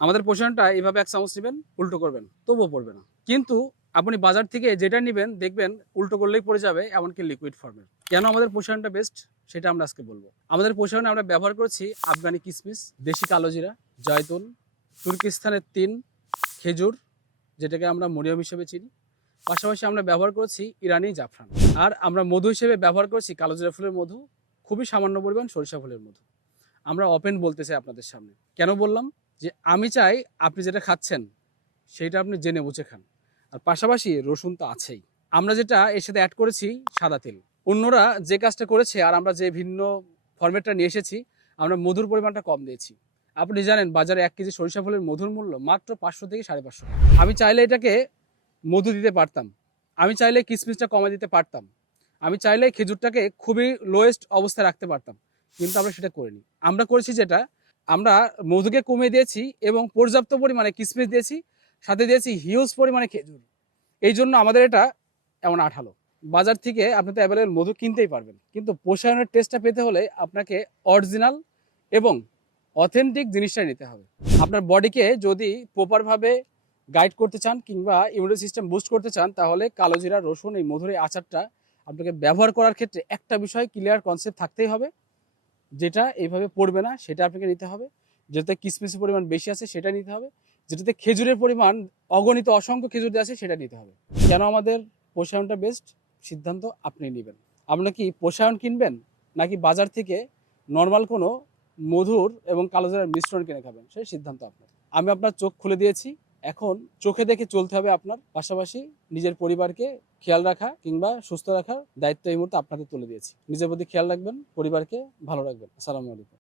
আমাদের পোষণটা এইভাবে 1 চামচ নেবেন, উল্টো করবেন, তবুও পড়বে না। কিন্তু আপনি বাজার থেকে যেটা নিবেন দেখবেন উল্টো করলেই পড়ে যাবে, এমনকি লিকুইড ফর্মের। কেন আমাদের পোষণটা বেস্ট সেটা আমরা আজকে বলবো। আমাদের পোষণে আমরা ব্যবহার করেছি আফগানি কিসমিস, দেশি কালো জিরা, জয়তুন, তুর্কিস্তানের তিন, খেজুর যেটাকে আমরা মরিয়ম হিসেবে চিনি। পাশাপাশি আমরা ব্যবহার করেছি ইরানি জাফরান। আর আমরা মধু হিসেবে ব্যবহার করেছি কালোজিরা ফুলের মধু, খুবই সামান্য পরিমাণ সরিষা ফুলের মধু। আমরা ওপেন বলতে চাই আপনাদের সামনে। কেন বললাম? যে আমি চাই আপনি যেটা খাচ্ছেন সেইটা আপনি জেনে বুঝে খান। আর পাশাপাশি রসুন তো আছেই। আমরা যেটা এর সাথে অ্যাড করেছি সাদা তেল। অন্যরা যে কাজটা করেছে আর আমরা যে ভিন্ন ফরম্যাটটা নিয়ে এসেছি, আমরা মধুর পরিমাণটা কম দিয়েছি। আপনি জানেন বাজারে 1 কেজি সরিষা ফুলের মধুর মূল্য মাত্র 500 থেকে 550 টাকা। আমি চাইলে এটাকে মধু দিতে পারতাম, আমি চাইলে কিসমিসটা কমে দিতে পারতাম, আমি চাইলে খেজুরটাকে খুবই লোয়েস্ট অবস্থায় রাখতে পারতাম, কিন্তু আমরা সেটা করিনি। আমরা করেছি যেটা, আমরা মধুকে কমিয়ে দিয়েছি এবং পর্যাপ্ত পরিমাণে কিসমিস দিয়েছি, সাথে দিয়েছি হিউজ পরিমাণে খেজুর। এই জন্য আমাদের এটা এমন আঠালো। বাজার থেকে আপনি তো অ্যাভেলেবল মধু কিনতেই পারবেন, কিন্তু পোষায়নের টেস্টটা পেতে হলে আপনাকে অরিজিনাল এবং অথেন্টিক জিনিসটা নিতে হবে। আপনার বডিকে যদি প্রপারভাবে গাইড করতে চান কিংবা ইমিউনিটি সিস্টেম বুস্ট করতে চান, তাহলে কালোজিরা, রসুন, এই মধুর এই আচারটা আপনাকে ব্যবহার করার ক্ষেত্রে একটা বিষয় ক্লিয়ার কনসেপ্ট থাকতেই হবে, যেটা এইভাবে পড়বে না সেটা আপনাকে নিতে হবে, যেটাতে কিসমিসের পরিমাণ বেশি আছে সেটা নিতে হবে, যেটাতে খেজুরের পরিমাণ অগণিত অসংখ্য খেজুর আছে সেটা নিতে হবে। কেন আমাদের পোষায়নটা বেস্ট, সিদ্ধান্ত আপনি নেবেন। আপনার কি পোষায়ন কিনবেন নাকি বাজার থেকে নর্মাল কোনো মধুর এবং কালোজিরার মিশ্রণ কিনে খাবেন, সেই সিদ্ধান্ত আপনার। আমি আপনার চোখ খুলে দিয়েছি, এখন চোখে দেখে চলতে হবে আপনার। পাশাপাশি নিজের পরিবারকে খেয়াল রাখা কিংবা সুস্থ রাখার দায়িত্ব এই মুহূর্তে আপনাকে তুলে দিয়েছি। নিজের প্রতি খেয়াল রাখবেন, পরিবারকে ভালো রাখবেন। আসসালামু আলাইকুম।